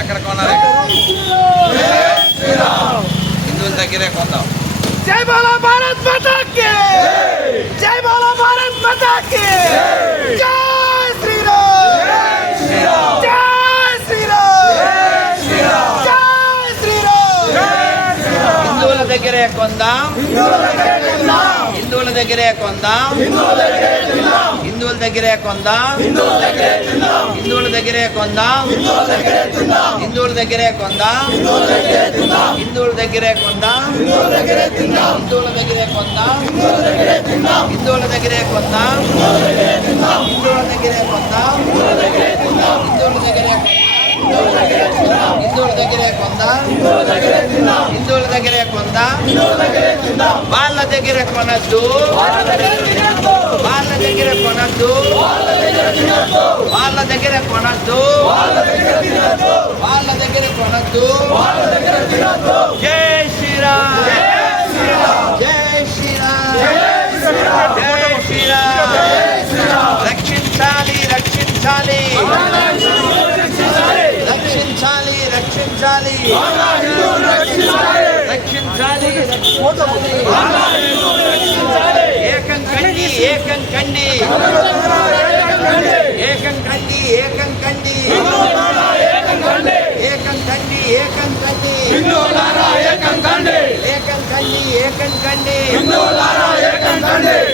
ఎక్కడ కొనాలి? హిందువుల దగ్గరే కొందాం. జై బోలో భారత్ మాతా కీ జై బోలో భారత్ మాతా కీ జై శ్రీరామ్ జై శ్రీరామ్ జై శ్రీరామ్. హిందువుల దగ్గరే కొందాం. హిందువుల దగ్గరే కొందాం. హిందువుల దగ్గరే కొందాం. హిందువుల దగ్గరే కొందాం. హిందువుల దగ్గరే కొందాం. హిందువుల దగ్గరే కొందాం. హిందువుల దగ్గరే కొందాం. హిందువుల దగ్గరే కొందాం. హిందువుల దగ్గరే కొందాం. హిందువుల దగ్గరే హిందువుల దగ్గరే కొందాం. హిందువుల దగ్గరే కొందాం. వాళ్ళ దగ్గర కొనద్దు. వాళ్ళ దగ్గర కొనద్దు. వాళ్ళ దగ్గర కొనద్దు. వాళ్ళ దగ్గర కొనద్దు. జై శ్రీరామ్ జై శ్రీరామ్ జై శ్రీరామ్. రక్షించాలి రక్షించాలి రక్షించాలి రక్షించాలి రక్షించాలి ఏకం కండి ఏకం కండి ఏకం కండి ఏకం కండి ఏకం కండి ఏకం కండి ఏకం కండి ఏకం కండి ఏకం కండి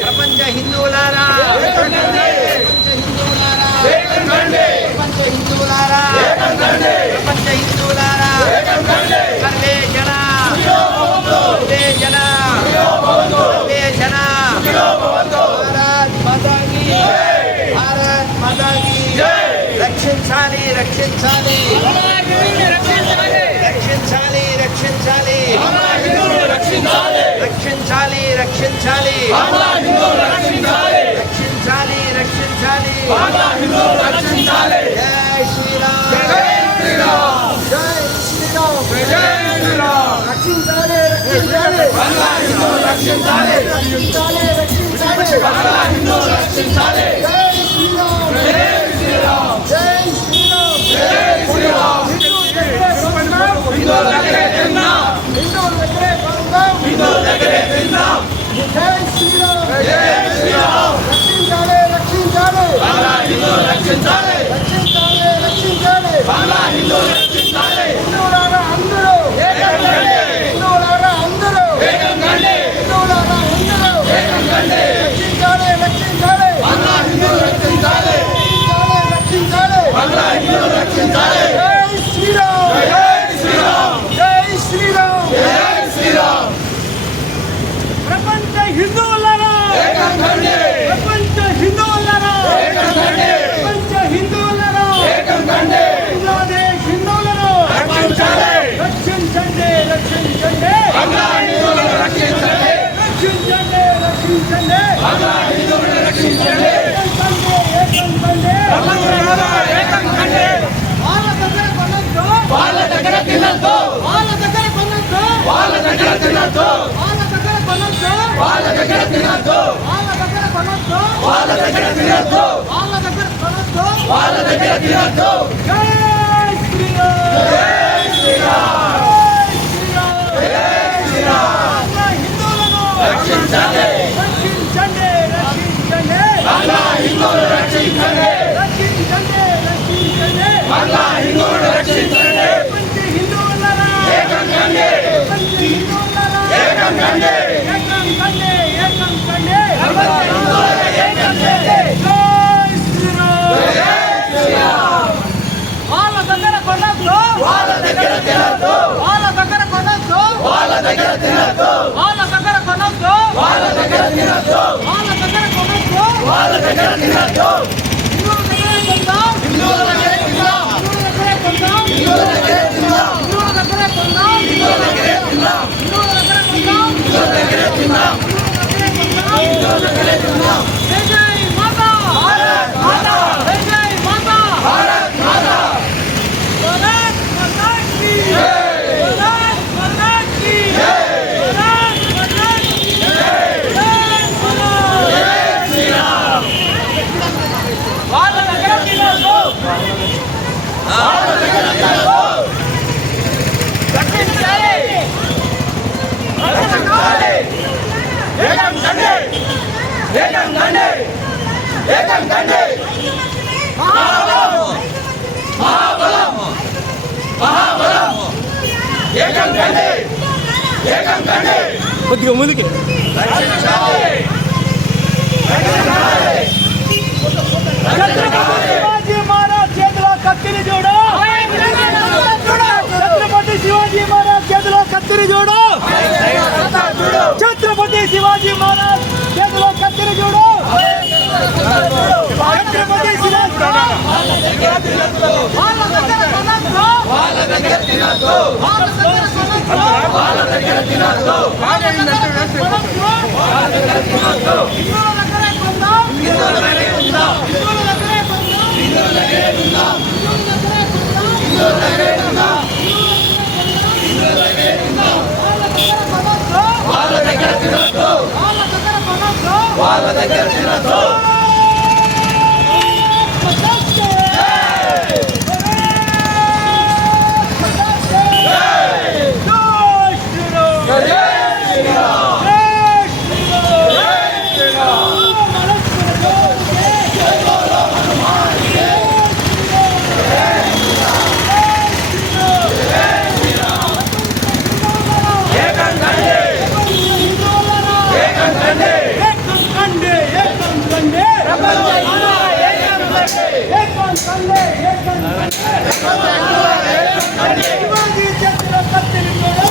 ప్రపంచ హిందువులారా ప్రపంచ హిందువులారా ప్రపంచ హిందువులారా ప్రపంచ హిందువులారా సర్వే జన సర్వే జన సర్వే జన భారత్ మాతా కీ భారత్ మాతా కీ రక్షించాలి రక్షించాలి రక్షించాలి రక్షించాలి రక్షించాలి రక్షించాలి రక్షించాలి రక్షించాలి జై శ్రీరామ్ జై శ్రీరామ్ జై శ్రీరామ్ రక్షించాలి రక్షించాలి రక్షించాలి రక్షించాలి రక్షించాలి జై శ్రీరామ్ జై శ్రీరామ్ జై శ్రీరామ్ జై శ్రీరామ్. హిందువుల దగ్గరే తిందాం. హిందువుల దగ్గరే కొందాం. హిందువుల దగ్గరే తిందాం. జై శ్రీరామ్ జై శ్రీరామ్. రక్షించాలి రక్షించాలి హిందువులు రక్షించాలి రక్షించాలి రక్షించాలి హిందువులు రక్షించాలి. హిందువులారా అందరూ ఏకం కండి. హిందువులారా అందరూ ఏకం కండి. హిందువులారా అందరూ ఏకం కండి. రక్షించాలి రక్షించాలి హిందువులు రక్షించాలి రక్షించాలి హిందువులు రక్షించాలి. జై శ్రీరామ్ జై శ్రీరామ్ జై శ్రీరామ్ జై శ్రీరామ్. ప్రపంచ హిందువులారా ఏకం కండి. ప్రపంచ హిందువులారా ఏకం కండి. ప్రపంచ హిందువులారా ఏకం కండి. బంగ్లాదేశ్ హిందువులను రక్షించాలి రక్షించండి రక్షించండి హిందువులను రక్షించండి రక్షించండి రక్షించండి హిందువులను రక్షించండి. ఏకం కండి ఏకం కండి. వాళ్ళ దగ్గర కొనద్దు. వాళ్ళ దగ్గర తినద్దు. వాళ్ళ దగ్గర కొనద్దు. వాళ్ళ దగ్గర తినద్దు. వాళ్ళ దగ్గర కొనద్దు. వాళ్ళ దగ్గర తినద్దు. వాళ్ళ దగ్గర కొనద్దు. వాళ్ళ దగ్గర తినద్దు. వాళ్ళ దగ్గర కొనద్దు. వాళ్ళ దగ్గర తినద్దు. జై శ్రీరామ్ జై శ్రీరామ్ జై శ్రీరామ్. హిందువులను రక్షించండి రక్షించండి రక్షించండి హిందువులను రక్షించండి రక్షించండి రక్షించండి హిందువులను రక్షించండి. ప్రపంచ హిందువులారా ఏకం కండి. ప్రపంచ హిందువులారా ఏకం కండి. ఏకం కండి ఏకం కండి ఏకం కండి. జై శ్రీరామ్ జై శ్రీరామ్. వాళ్ళ దగ్గర కొనద్దు. వాళ్ళ దగ్గర తినద్దు. వాళ్ళ దగ్గర కొనద్దు. వాళ్ళ దగ్గర తినద్దు. వాళ్ళ దగ్గర కొనద్దు. వాళ్ళ దగ్గర తినద్దు. వాళ్ళ దగ్గర కొనద్దు. వాళ్ళ దగ్గర తినద్దు. హిందువుల దగ్గర కొందాం. హిందువుల దగ్గర కొందాం. హిందువుల దగ్గర కొందాం. హిందువుల దగ్గర కొందాం. హిందువుల దగ్గర కొందాం. హిందువుల దగ్గర ఏకం కండి మహాబలము మహాబలము మహాబలము ఏకం కండి ఏకం కండి కొద్దిగా ముందుకి శివాజీ మహారాజ్ చేతిలో కత్తిని చూడు ఛత్రపతి శివాజీ మహారాజ్ చేతిలో కత్తిని చూడు ఛత్రపతి శివాజీ మహారాజ్ చేతిలో కత్తిని చూడు ఛత్రపతి శివాజీ వాళ్ళ దగ్గర తినద్దు వాళ్ళ దగ్గర తినద్దు వాళ్ళ దగ్గర తినద్దు వాళ్ళ దగ్గర తినద్దు శివాజీ చేతిలో కత్తిని చూడు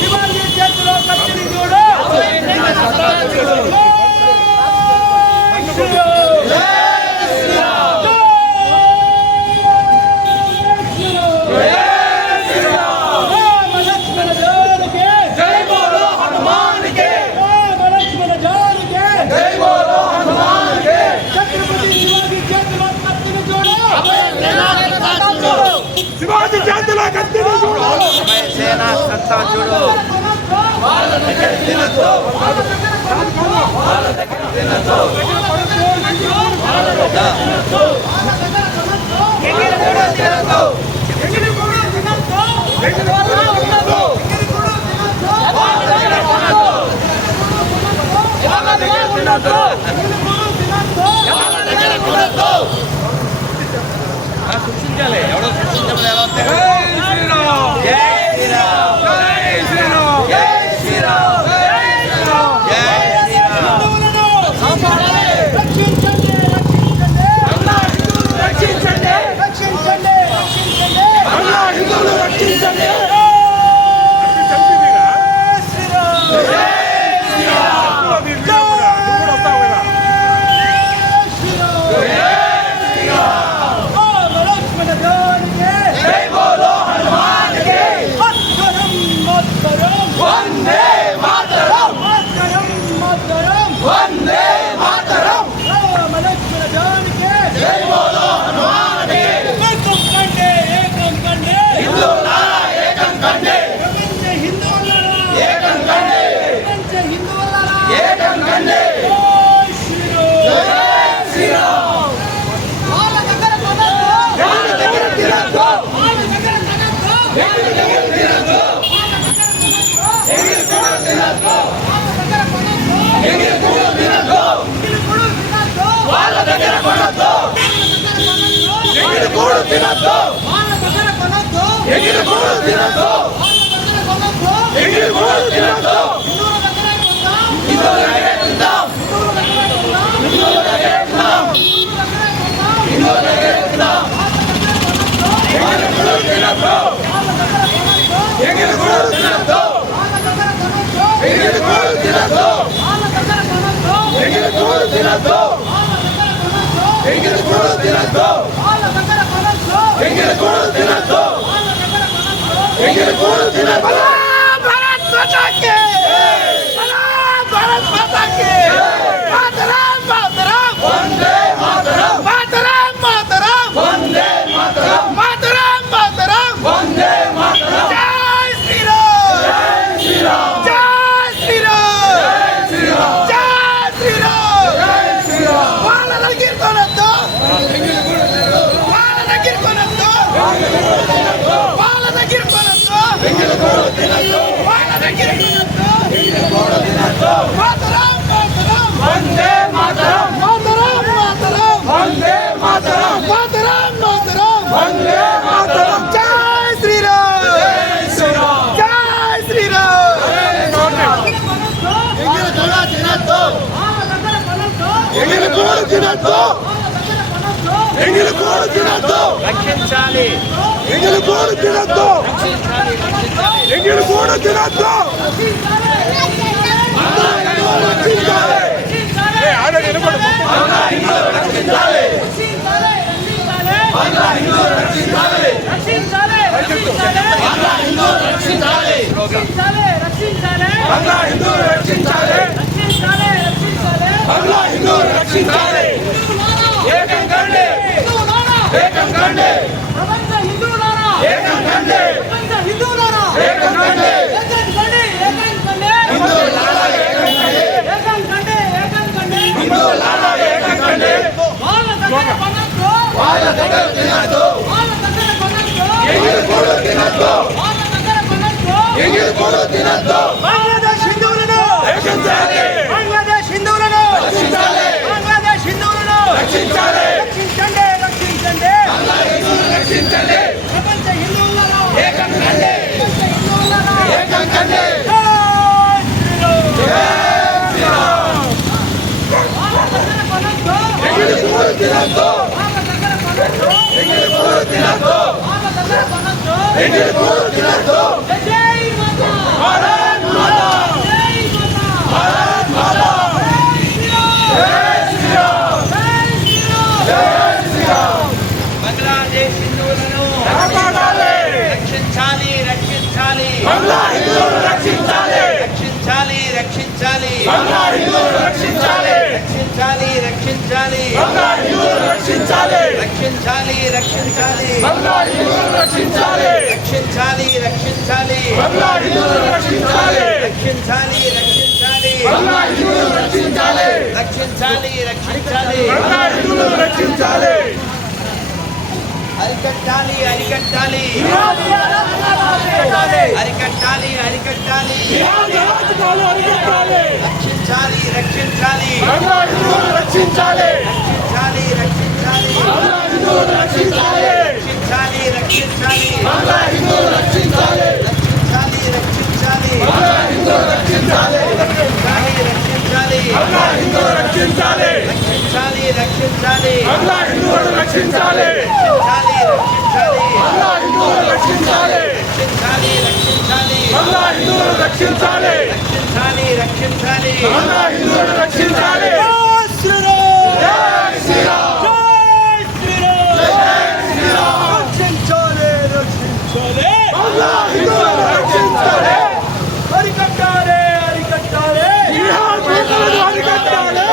శివాజీ చేతిలో కత్తిని చూడు శివాజీ చేతిలో కత్తిని చూడు సేనా సత్తా చూడు వాళ్ళ దగ్గర తినద్దు వాళ్ళ దగ్గర తినద్దు సృష్టించాలి ఎవడో సృష్టించడం ఎలా వస్తాయి జై శ్రీరామ్ జై శ్రీరామ్ జై శ్రీరామ్ జై శ్రీరామ్ రక్షించండి రక్షించండి రక్షించండి అన్నా హిందువులు రక్షించండి వాళ్ళ దగ్గర కొనద్దు ఎగిరి కూడు తినద్దు ఎగిరి కూడు తినద్దు ఎగిరి కూడు తినద్దు హిందువుల దగ్గర తిందాం హిందువుల దగ్గర తిందాం హిందువుల దగ్గర తిందాం ఎగిరి కూడు తినద్దు ఎగిరి కూడు తినద్దు ఎగిరి కూడు తినద్దు ఎగిరి కూడు తినద్దు ఎగిరి కూడు తినద్దు ఎగిరి కూడు తినద్దు ఎగిరి కూడు తినద్దు భారత్ మాతా కి భారత్ మాతా కి మాతరం మాతరం వందే మాతరం మాతరం మాతరం వందే మాతరం మాతరం మాతరం వందే మాతరం జై శ్రీరామ్ జై శ్రీరామ్ జై శ్రీరామ్ జై శ్రీరామ్ జై శ్రీరామ్ జై శ్రీరామ్ వాళ్ళ దగ్గర కొనద్దు వాళ్ళ దగ్గర కొనద్దు వాళ్ళ దగ్గర కొనద్దు తినద్దు ఎంగిలి కోడి తినద్దు రక్షించాలి ఎంగిలి కోడి తినద్దు ఎంగిలి కోడి తినద్దు ఏకం కండి ఏకం కండి ప్రపంచ హిందువులారా ఏకం కండి ప్రపంచ హిందువులారా ఏకం కండి ఏకం కండి హిందువులారా ఏకం కండి ఏకం కండి ఏకం కండి హిందువులారా ఏకం కండి వాళ్ళ దగ్గర కొనొద్దు వాళ్ళ దగ్గర తినద్దు వాళ్ళ దగ్గర కొనొద్దు ఎంగిలి కోడి తినద్దు వాళ్ళ దగ్గర కొనొద్దు ఎంగిలి కోడి తినద్దు బంగ్లాదేశ్ హిందువులను రక్షించాలి బంగ్లాదేశ్ హిందువులను రక్షించాలి బంగ్లాదేశ్ హిందువులను రక్షించాలి రక్షించండి రక్షించండి రక్షించండి ప్రపంచ హిందువులను ఏకం కండి ప్రపంచ హిందువులను ఏకం కండి జై శ్రీరామ్ వాళ్ళ దగ్గర కొనొద్దు ఎంగిలి కోడి తినద్దు వాళ్ళ దగ్గర కొనొద్దు ఎంగిలి కోడి తినద్దు వాళ్ళ దగ్గర కొనొద్దు ఎంగిలి కోడి తినద్దు జై మాతా భారత్ మాతా జై మాతా భారత్ మాతా జై శ్రీరామ్ జై శ్రీరామ్ జై శ్రీరామ్ జై శ్రీరామ్ బంగ్లాదేశ్ హిందువులను కాపాడాలి రక్షించాలి రక్షించాలి బంగ్లా హిందువులను రక్షించాలి రక్షించాలి రక్షించాలి బంగ్లా హిందువులను రక్షించాలి రక్షించాలి రక్షించాలి బంగ్లా హిందువులను రక్షించాలి రక్షించాలి రక్షించాలి బంగ్లా హిందువులను రక్షించాలి రక్షించాలి రక్షించాలి బంగ్లా హిందువులను రక్షించాలి రక్షించాలి రక్షించాలి బంగ్లా హిందువులను రక్షించాలి రక్షించాలి రక్షించాలి బంగ్లా హిందువులను రక్షించాలి అరికట్టాలి అరికట్టాలి అరికట్టాలి అరికట్టాలి జిహాదీ అరాచకాలు అరికట్టాలి రక్షించాలి రక్షించాలి బంగ్లా హిందువులను రక్షించాలి రక్షించాలి రక్షించాలి బంగ్లా హిందువులను రక్షించాలి రక్షించాలి రక్షించాలి బంగ్లా హిందువులను రక్షించాలి రక్షించాలి రక్షించాలి బంగ్లా హిందువులను రక్షించాలి రక్షించాలి రక్షించాలి బంగ్లా హిందువులను రక్షించాలి రక్షించాలి రక్షించాలి బంగ్లా హిందువులను రక్షించాలి రక్షించాలి రక్షించాలి బంగ్లా హిందువులను రక్షించాలి రక్షించాలి రక్షించాలి బంగ్లా హిందువులను రక్షించాలి శ్రీరామ్ జై శ్రీరామ్ జై శ్రీరామ్ రక్షించాలి రక్షించాలి బంగ్లా హిందువులను రక్షించాలి అరికట్టాలి అరికట్టాలి జిహాదీలను అరికట్టాలి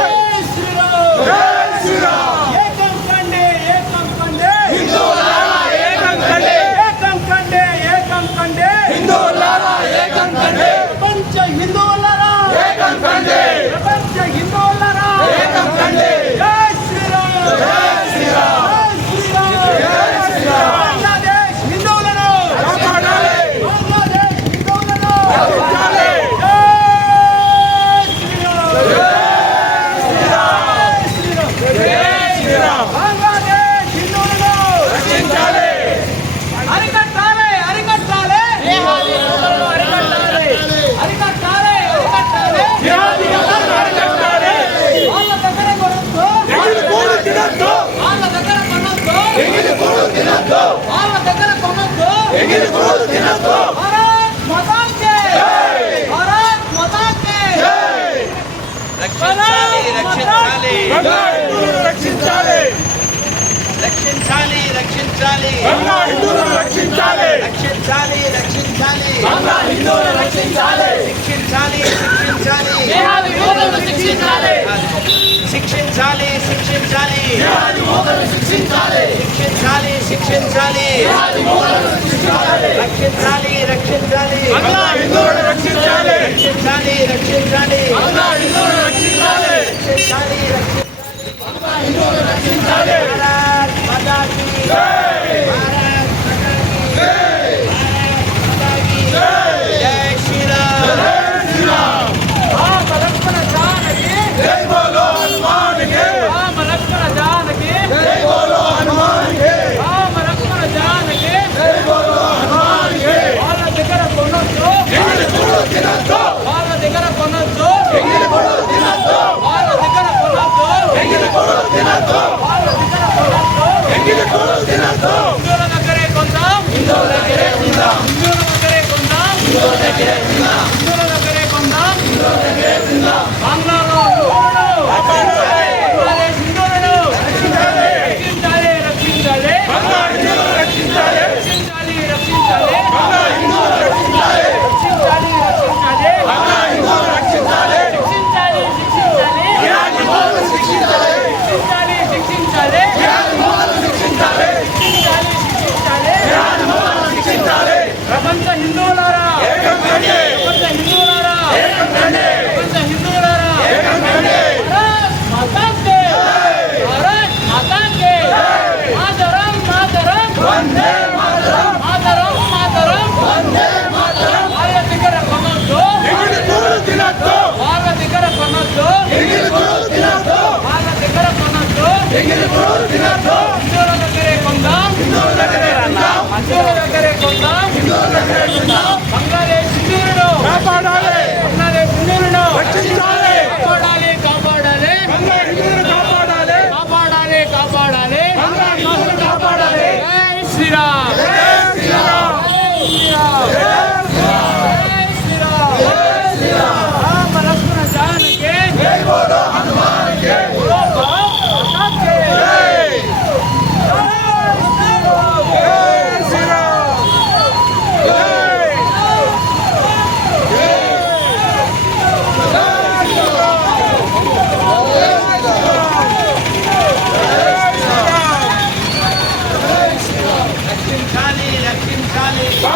శ్రీరామ్ జై శ్రీరామ్ ఏకం కండి ఏకం కండి హిందువులారా ఏకం కండి ఏకం కండి ఏకం కండి హిందువులారా ఏకం కండి ప్రపంచ హిందువులారా ఏకం కండి ప్రపంచ హిందువులారా ఏకం కండి జై శ్రీరామ్ జై శ్రీరామ్ జై శ్రీరామ్ బంగ్లాదేశ్ హిందువులను కాపాడాలి బంగ్లాదేశ్ హిందువులను రక్షించాలి జై శ్రీరామ్ బంగ్లాదేశ్ హిందువులను రక్షించాలి అరికట్టాలి అరికట్టాలి అరికట్టాలి అరికట్టాలి అరికట్టాలి జిహాదీలను అరికట్టాలి వాళ్ళ దగ్గర కొనొద్దు ఎంగిలి కోడి తినద్దు వాళ్ళ దగ్గర కొనొద్దు ఎంగిలి కోడి తినద్దు వాళ్ళ దగ్గర కొనొద్దు ఎంగిలి కోడి తినద్దు భారత్ మాతా కి భారత్ మాతా కి రక్షించాలి రక్షించాలి బంగ్లా హిందువులను రక్షించాలి రక్షించాలి రక్షించాలి బంగ్లా హిందువులను రక్షించాలి రక్షించాలి రక్షించాలి బంగ్లా హిందువులను రక్షించాలి శిక్షించాలి శిక్షించాలి శిక్షించాలి శిక్షించాలి జిహాదీ మోదలను శిక్షించాలి శిక్షించాలి శిక్షించాలి జిహాదీ మోదలను శిక్షించాలి రక్షించాలి రక్షించాలి బంగ్లా హిందువులను రక్షించాలి రక్షించాలి రక్షించాలి బంగ్లా హిందువులను రక్షించాలి రక్షించాలి బంగ్లా హిందువులను రక్షించాలి భారత్ మాతా కీ భారత్ మాతా కీ భారత్ మాతా కీ జై శ్రీరామ్ జై శ్రీరామ్ రామ లక్ష్మణ జానకి జై బోలో హనుమాన్ కి రామ లక్ష్మణ జానకి జై బోలో హనుమాన్ కి రామ లక్ష్మణ జానకి జై బోలో హనుమాన్ కి వాళ్ళ దగ్గర కొనొద్దు ఎంగిలి కోడి తినద్దు వాళ్ళ దగ్గర కొనొద్దు ఎంగిలి కోడి తినద్దు వాళ్ళ దగ్గర కొనొద్దు ఎంగిలి కోడి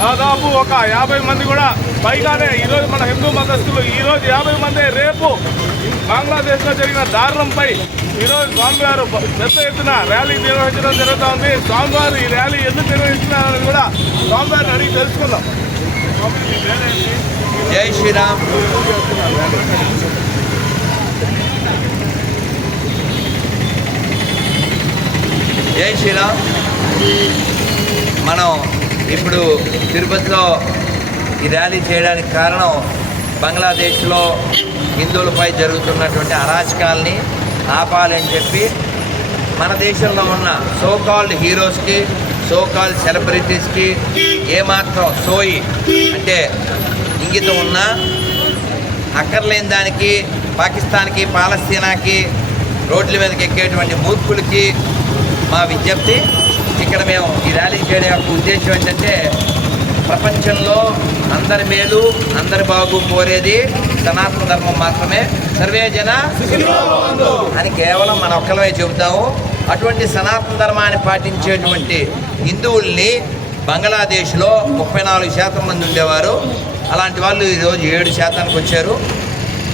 దాదాపు ఒక 50 మంది కూడా పైగానే ఈరోజు మన హిందూ మతస్థులు ఈరోజు 50 మంది, రేపు బంగ్లాదేశ్లో జరిగిన దారుణంపై ఈరోజు స్వామివారు పెద్ద ఎత్తున ర్యాలీ నిర్వహించడం జరుగుతూ ఉంది. స్వామివారు ఈ ర్యాలీ ఎందుకు నిర్వహిస్తున్నారని కూడా స్వామివారిని అడిగి తెలుసుకుందాం. జై శ్రీరామ్. జై శ్రీరామ్. మనం ఇప్పుడు తిరుపతిలో ఈ ర్యాలీ చేయడానికి కారణం బంగ్లాదేశ్లో హిందువులపై జరుగుతున్నటువంటి అరాచకాల్ని ఆపాలని చెప్పి మన దేశంలో ఉన్న సోకాల్డ్ హీరోస్కి, సోకాల్డ్ సెలబ్రిటీస్కి ఏమాత్రం సోయి అంటే ఇంగితం ఉన్నా అక్కర్లేని దానికి పాకిస్తాన్కి, పాలస్తీనాకి రోడ్ల మీదకి ఎక్కేటువంటి మూర్ఖులకి మా విజ్ఞప్తి. ఇక్కడ మేము ఈ ర్యాలీ చేయడం యొక్క ఉద్దేశం ఏంటంటే ప్రపంచంలో అందరి మేలు, అందరి బాగు కోరేది సనాతన ధర్మం మాత్రమే. సర్వే జన అని కేవలం మన ఒక్కలమే చెబుతాము. అటువంటి సనాతన ధర్మాన్ని పాటించేటువంటి హిందువుల్ని బంగ్లాదేశ్లో 34% మంది ఉండేవారు. అలాంటి వాళ్ళు ఈరోజు 7% వచ్చారు.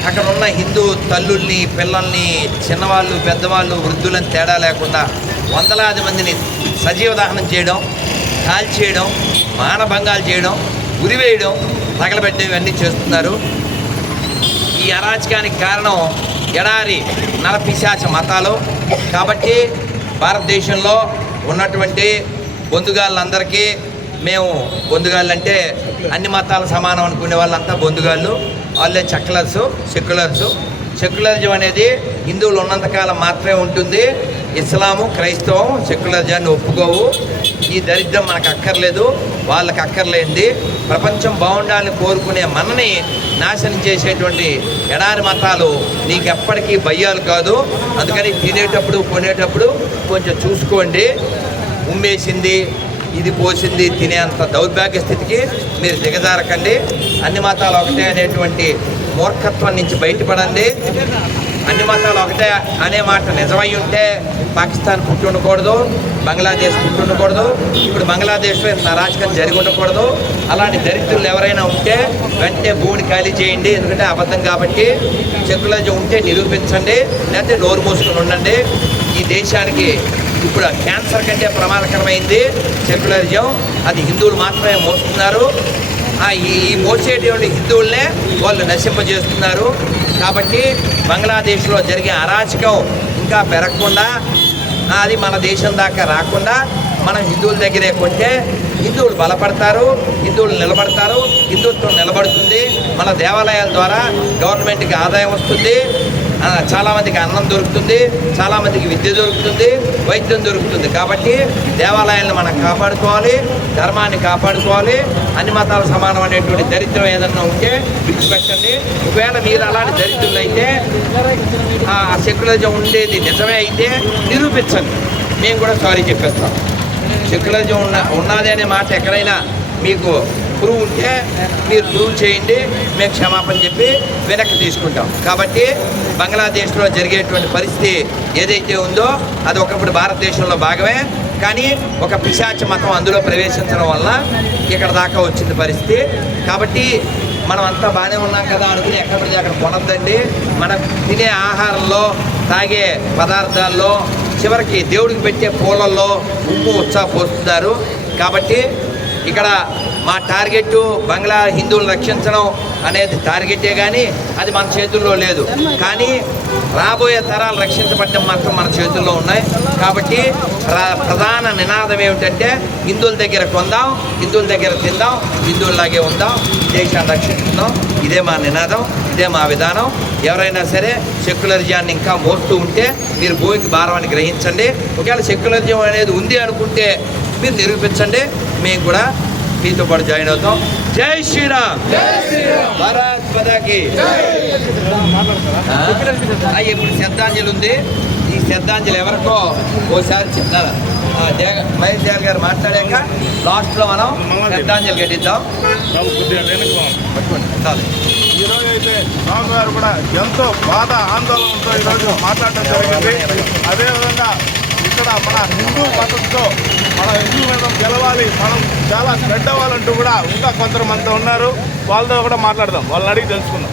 అక్కడ ఉన్న హిందూ తల్లుల్ని, పిల్లల్ని, చిన్నవాళ్ళు, పెద్దవాళ్ళు, వృద్ధులని తేడా లేకుండా వందలాది మందిని సజీవ దహనం చేయడం, కాల్చేయడం, మానభంగాలు చేయడం, ఉరివేయడం, తగలబెట్టడం ఇవన్నీ చేస్తున్నారు. ఈ అరాచకానికి కారణం ఎడారి నరపిశాచ మతాలు. కాబట్టి భారతదేశంలో ఉన్నటువంటి బొందుగాళ్ళందరికీ మేము బొందుగాళ్ళంటే అన్ని మతాలు సమానం అనుకునే వాళ్ళంతా బొందుగాళ్ళు. వాళ్ళే సెక్యులరిజం అనేది హిందువులు ఉన్నంతకాలం మాత్రమే ఉంటుంది. ఇస్లాము, క్రైస్తవం సెక్యులరిజాన్ని ఒప్పుకోవు. ఈ దరిద్రం మనకు అక్కర్లేదు, వాళ్ళకి అక్కర్లేంది. ప్రపంచం బాగుండాలని కోరుకునే మనని నాశనం చేసేటువంటి ఎడారి మతాలు నీకు ఎప్పటికీ భయ్యాలు కాదు. అందుకని తినేటప్పుడు, కొనేటప్పుడు కొంచెం చూసుకోండి. ఉమ్మేసింది, ఇది పోసింది తినేంత దౌర్భాగ్య స్థితికి మీరు దిగజారకండి. అన్ని మతాలు ఒకటే అనేటువంటి మూర్ఖత్వం నుంచి బయటపడండి. అన్ని మతాలు ఒకటే అనే మాట నిజమై ఉంటే పాకిస్తాన్ పుట్టి ఉండకూడదు, బంగ్లాదేశ్ పుట్టి ఉండకూడదు, ఇప్పుడు బంగ్లాదేశ్లో ఇంత అరాచకం జరిగి ఉండకూడదు. అలాంటి దరిద్రులు ఎవరైనా ఉంటే వెంటనే భూమిని ఖాళీ చేయండి. ఎందుకంటే అబద్ధం కాబట్టి. సెక్యులరిజం ఉంటే నిరూపించండి, లేకపోతే నోరు మూసుకొని ఉండండి. ఈ దేశానికి ఇప్పుడు క్యాన్సర్ కంటే ప్రమాదకరమైంది సెక్యులరిజం. అది హిందువులు మాత్రమే మోస్తున్నారు. ఈ మోసేటువంటి హిందువులనే వాళ్ళు నశింపజేస్తున్నారు. కాబట్టి బంగ్లాదేశ్లో జరిగే అరాచకం ఇంకా పెరగకుండా, అది మన దేశం దాకా రాకుండా మనం హిందువుల దగ్గరే కొంటే హిందువులు బలపడతారు, హిందువులు నిలబడతారు, హిందుత్వం నిలబడుతుంది. మన దేవాలయాల ద్వారా గవర్నమెంట్కి ఆదాయం వస్తుంది, చాలామందికి అన్నం దొరుకుతుంది, చాలామందికి విద్య దొరుకుతుంది, వైద్యం దొరుకుతుంది. కాబట్టి దేవాలయాలను మనం కాపాడుకోవాలి, ధర్మాన్ని కాపాడుకోవాలి. అన్ని మతాలు సమానం అనేటువంటి దరిద్రం ఏదన్నా ఉంటే విడిచిపెట్టండి. ఒకవేళ మీరు అలాంటి దరిద్రులు అయితే, ఆ సెక్యులరిజం ఉండేది నిజమే అయితే నిరూపించండి, మేము కూడా సారీ చెప్పేస్తాం. సెక్యులరిజం ఉన్నది అనే మాట ఎక్కడైనా మీకు ప్రూవ్ ఉంటే మీరు ప్రూవ్ చేయండి, మేము క్షమాపణ చెప్పి వెనక్కి తీసుకుంటాం. కాబట్టి బంగ్లాదేశ్లో జరిగేటువంటి పరిస్థితి ఏదైతే ఉందో అది ఒకప్పుడు భారతదేశంలో భాగమే. కానీ ఒక పిశాచ మతం అందులో ప్రవేశించడం వల్ల ఇక్కడ దాకా వచ్చింది పరిస్థితి. కాబట్టి మనం అంతా బాగానే ఉన్నాం కదా అనుకుని ఎక్కడి నుంచి అక్కడ కొనద్దండి. మనం తినే ఆహారంలో, తాగే పదార్థాల్లో, చివరికి దేవుడికి పెట్టే పూలల్లో ఉప్పు ఉత్సాహ పోస్తున్నారు. కాబట్టి ఇక్కడ మా టార్గెట్ బంగ్లా హిందువులను రక్షించడం అనేది టార్గెటే, కానీ అది మన చేతుల్లో లేదు. కానీ రాబోయే తరాలు రక్షించబడడం మాత్రం మన చేతుల్లో ఉన్నాయి. కాబట్టి ప్రధాన నినాదం ఏమిటంటే హిందువుల దగ్గర కొందాం, హిందువుల దగ్గర తిందాం, హిందువుల్లాగే ఉందాం, దేశాన్ని రక్షించుకుందాం. ఇదే మా నినాదం, ఇదే మా విధానం. ఎవరైనా సరే సెక్యులరిజాన్ని ఇంకా మోస్తూ ఉంటే మీరు భూమికి భారవాన్ని గ్రహించండి. ఒకవేళ సెక్యులరిజం అనేది ఉంది అనుకుంటే మీరు నిరూపించండి, మేము కూడా మీతో పాటు జాయిన్ అవుతాం. జై శ్రీరామ్. భారత్ మాతాకి. ఇప్పుడు శ్రద్ధాంజలి ఉంది. ఈ శ్రద్ధాంజలి ఎవరికో ఓసారి చెప్తారు. మహేష్ దేవ్ గారు మాట్లాడాక లాస్ట్లో మనం శ్రద్ధాంజలి గట్టిద్దాం. ఈరోజు అయితే స్వామివారు కూడా ఎంతో బాధ ఆందోళనతో ఈరోజు మాట్లాడడం జరిగింది. అదేవిధంగా ఇక్కడ మన హిందూ మతంతో మన హిందూ మతం గెలవాలి, మనం చాలా స్ప్రెడ్ అవ్వాలంటూ కూడా ఇంకా కొంతమంది ఉన్నారు. వాళ్ళతో కూడా మాట్లాడదాం, వాళ్ళని అడిగి తెలుసుకుందాం.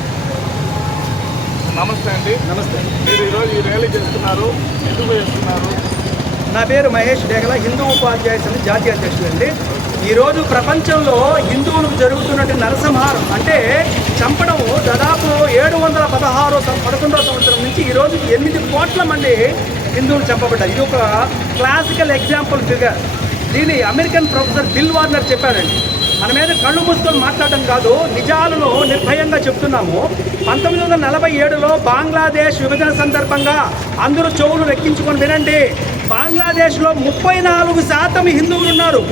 నమస్తే అండి. నమస్తే. మీరు ఈరోజు ఈ ర్యాలీ చేస్తున్నారు, ఎందుకు చేస్తున్నారు? నా పేరు మహేష్ డేగల, హిందూ ఉపాధ్యాయ సమితి జాతీయ అధ్యక్షుడు అండి. ఈరోజు ప్రపంచంలో హిందువులకు జరుగుతున్నట్టు నరసంహారం అంటే చంపడం దాదాపు 711 సంవత్సరం నుంచి ఈరోజు 8 కోట్ల మంది హిందువులు చంపబడ్డారు. ఇది ఒక క్లాసికల్ ఎగ్జాంపుల్ ఫిగర్. దీన్ని అమెరికన్ ప్రొఫెసర్ బిల్ వార్నర్ చెప్పాడండి. మన మీద కళ్ళు మూసుకొని మాట్లాడడం కాదు, నిజాలను నిర్భయంగా చెప్తున్నాము. 1947లో బంగ్లాదేశ్ విభజన సందర్భంగా అందరూ చెవులు రెక్కించుకొని వినండి. బంగ్లాదేశ్లో 34% హిందువులు ఉన్నారు.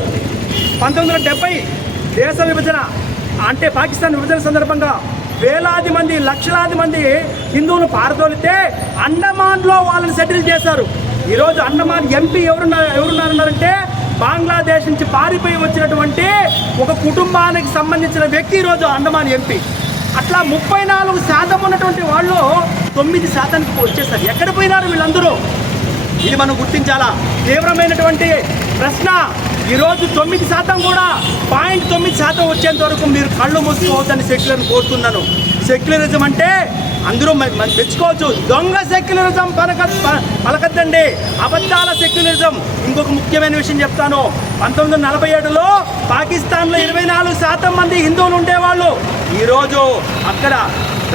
1970 దేశ విభజన అంటే పాకిస్తాన్ విభజన సందర్భంగా వేలాది మంది, లక్షలాది మంది హిందువులు పారదోలితే అండమాన్లో వాళ్ళని సెటిల్ చేశారు. ఈరోజు అండమాన్ ఎంపీ ఎవరున్నారంటే బంగ్లాదేశ్ నుంచి పారిపోయి వచ్చినటువంటి ఒక కుటుంబానికి సంబంధించిన వ్యక్తి ఈరోజు అండమాన్ ఎంపీ. అట్లా 34% ఉన్నటువంటి వాళ్ళు 9% వచ్చేస్తారు. ఎక్కడ పోయినారు వీళ్ళందరూ? ఇది మనం గుర్తించాలా. తీవ్రమైనటువంటి ప్రశ్న. ఈరోజు 9% కూడా 0.9% వచ్చేంత వరకు మీరు కళ్ళు మూసుకోవద్దని సెక్యులర్ని కోరుతున్నాను. సెక్యులరిజం అంటే అందరూ మెచ్చుకోవచ్చు, దొంగ సెక్యులరిజం పలకద్దండి, అబద్ధాల సెక్యులరిజం. ఇంకొక ముఖ్యమైన విషయం చెప్తాను. 1947లో పాకిస్తాన్లో 24% మంది హిందువులు ఉండేవాళ్ళు. ఈరోజు అక్కడ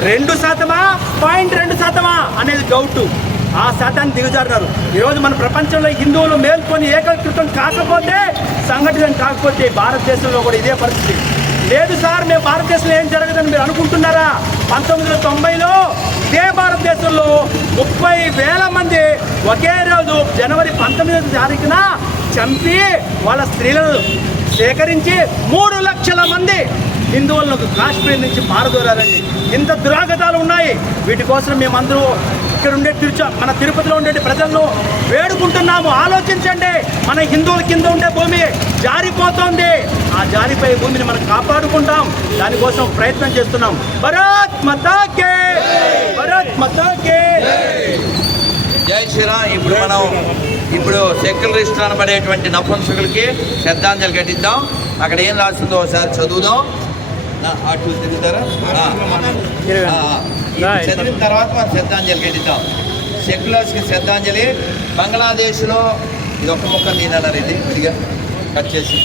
2%, 0.2% అనేది డౌట్. ఆ శాతాన్ని దిగజారున్నారు. ఈరోజు మన ప్రపంచంలో హిందువులు మేల్కొని ఏకీకృతం కాకపోతే, సంఘటితం కాకపోతే భారతదేశంలో కూడా ఇదే పరిస్థితి. లేదు సార్, మేము భారతదేశంలో ఏం జరగదని మీరు అనుకుంటున్నారా? 1990లో ఇదే భారతదేశంలో 30,000 మంది ఒకే రోజు జనవరి 19వ తారీఖున చంపి వాళ్ళ స్త్రీలను సేకరించి 3 లక్షల మంది హిందువులను కాశ్మీర్ నుంచి పారదోరారండి. ఇంత దురాగతాలు ఉన్నాయి. వీటి కోసం మేమందరూ ఇక్కడ ఉండే మన తిరుపతిలో ఉండే ప్రజలను వేడుకుంటున్నాము. ఆలోచించండి, మన హిందువుల కింద ఉండే భూమి జారిపోతుంది. ఆ జారిపోయే భూమిని మనం కాపాడుకుంటాం. దానికోసం ప్రయత్నం చేస్తున్నాం. భారత్ మాతా కే, భారత్ మాతా కే. జై శ్రీరామ్. ఇప్పుడు సెక్యులరిస్ట్ అనబడేటువంటి నపుంసకులకి శ్రద్ధాంజలి ఘటిద్దాం. అక్కడ ఏం రాస్తుందో ఒకసారి చదువుదాం. అటు తిరుగుతారా? చదివిన తర్వాత మనం శ్రద్ధాంజలి ఘటిద్దాం. సెక్యులర్స్కి శ్రద్ధాంజలి. బంగ్లాదేశ్లో ఇది ఒక్క ముక్క నేనన్నారు, ఇది ఇదిగా కట్ చేసి